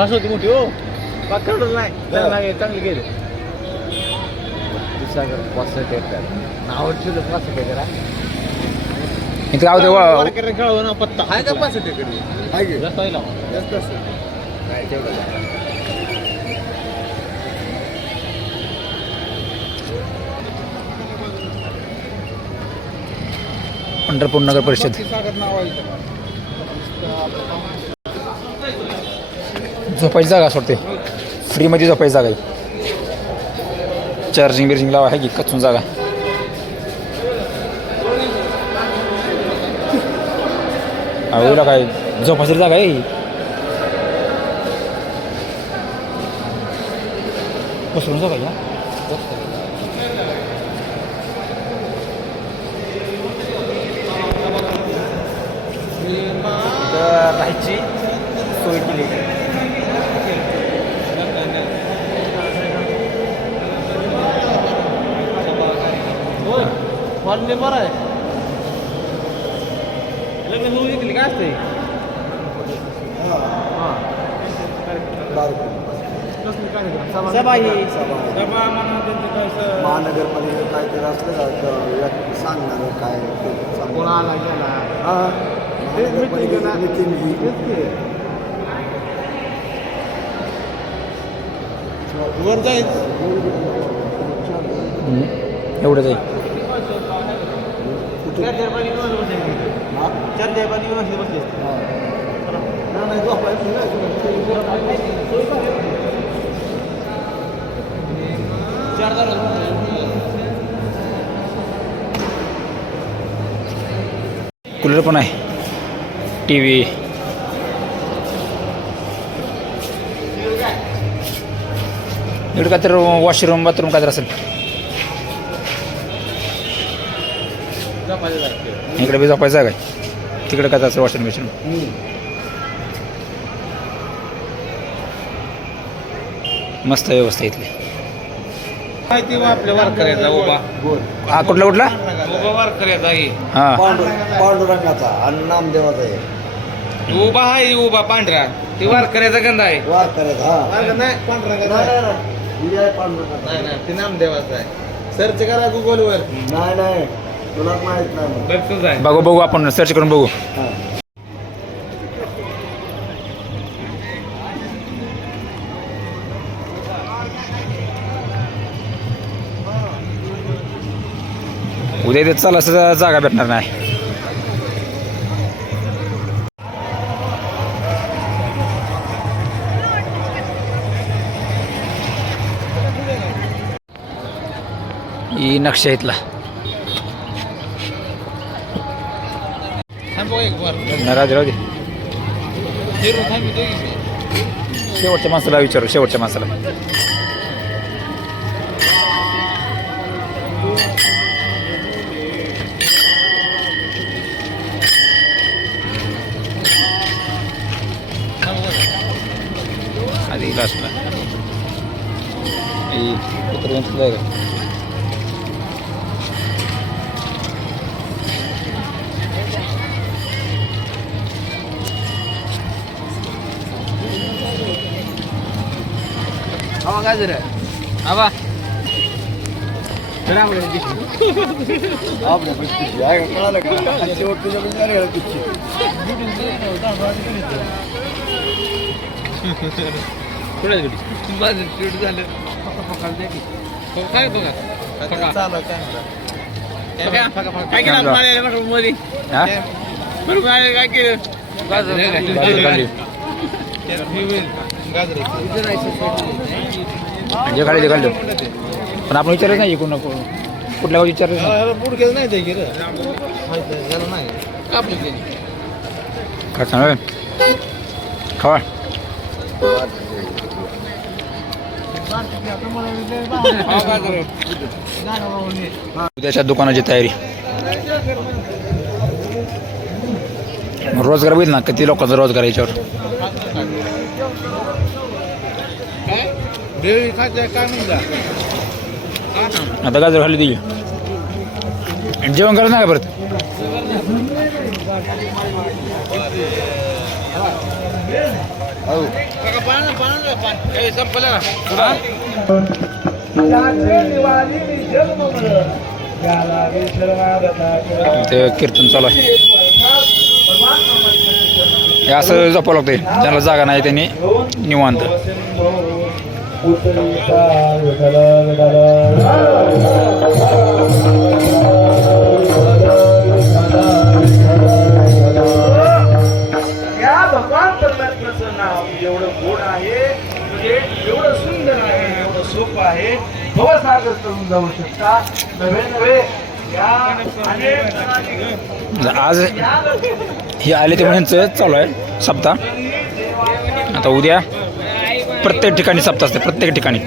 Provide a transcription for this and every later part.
फास होती मोठी हो. पाकडच नाही. चांगलं चांगली गेले. सागर पासष्ट एकर नाव तुझं पासष्ट एकर इथं गाव ते वा- खेळावं ना पत्ता. आहे का पासष्ट एकर आहे? जास्त आहे ना. जास्त असेल. नाही तेवढं नाही. पंढरपूर नगर परिषद सागर नाव आहे इथं. झोपायची जागा सोडते. फ्रीमध्ये झोपायची जागा आहे. चार्जिंग बिर्जिंग लावा आहे की कचून जागा. आवडीला काय झोपायची जागा आहे? बसून बसवून ना राहायची सोय केली. फॉर्म बरं आहे. लग्न होऊ विकली काय असते महानगरपालिका काहीतरी असलं का? तर व्यक्ती सांगणार काय. कोणाला गेला. वर हम्म. एवढंच आहे चार चार पाणी बसले? चार चार पाणी बसले. नाही, नाही, झोपायचं नाही. चार कूलर पण आहे. टी व्ही इकडे काय तर वॉशरूम बाथरूम काय तर असेल. इकडे बी झोपायचं जागा आहे तिकडे काय तर असेल वॉशरूम बिशरूम मस्त व्यवस्था इथली. आपल्या वारकऱ्याचा उभा. हा कुठला कुठला? उभा वारकऱ्याचा आहे. हां. पांडु पांडुरंगाचा आणि नामदेवाचा आहे. उभा आहे उभा पांढरा. ती वारकऱ्याचा गंध आहे. वार करायचा हा नाही पांढरा. नाही. नाही ते नामदेवाचा आहे. सर्च करा गुगलवर नाही नाही. बघू बघू आपण सर्च करून बघू. उद्या इथे चला असं जागा भेटणार नाही. ही नक्षा इथला. वर. राहू दे. शेवटच्या माणसाला विचारू शेवटच्या माणसाला. किती. कुठे गेली? माझं शूट झालं. हो, काय बघा? काय केलं मध्ये? हा? काय केलं? जे खाली खाल्लं पण आपण विचारच नाही कोण कुठल्या गावी विचारच नाही. काय सांगा खावा. उद्याच्या दुकानाची तयारी. रोजगार बघितलं ना किती लोकांचा रोजगार याच्यावर काय बेळी खायचं काय म्हणता आता गाजर खाली दिली जेवण करत नाही परत? ते कीर्तन चालू आहे. हे असं जपावं लागतंय. ज्यांना जागा नाही त्यांनी निवांत. या भगवान परमात्म्याचं नाव एवढं गोड आहे. म्हणजे एवढं सुंदर आहे एवढं सोपं आहे. भवसागर करून जाऊ शकता. नवे नवे आज हे आले ते ह्यांचं चालू आहे सप्ताह. आता उद्या प्रत्येक ठिकाणी सप्ताह असते प्रत्येक ठिकाणी.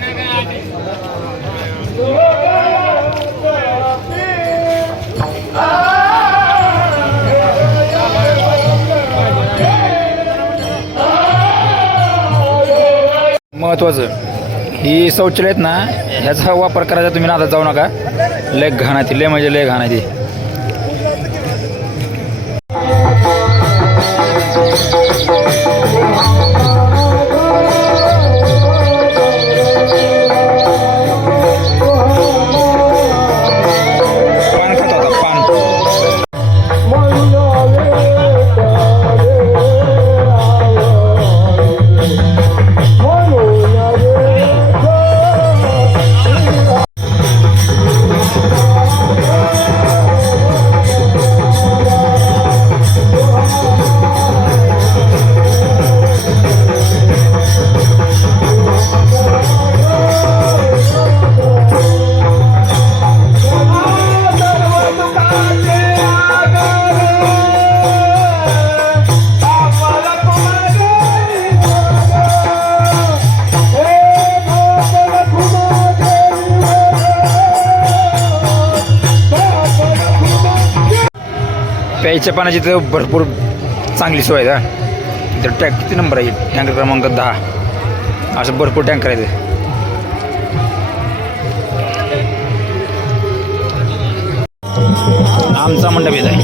महत्वाचं ही शौचालय आहेत ना ह्याचा वापर करायचा तुम्ही आता जाऊ नका. लय घाण आहे ती लय म्हणजे लय घाण आहे ती. प्यायच्या पाण्याची तर भरपूर चांगली सोय आहे तर टँक किती नंबर आहे? टँकर क्रमांक दहा. असं भरपूर टँकर आहेत. आमचा मंडप येत आहे.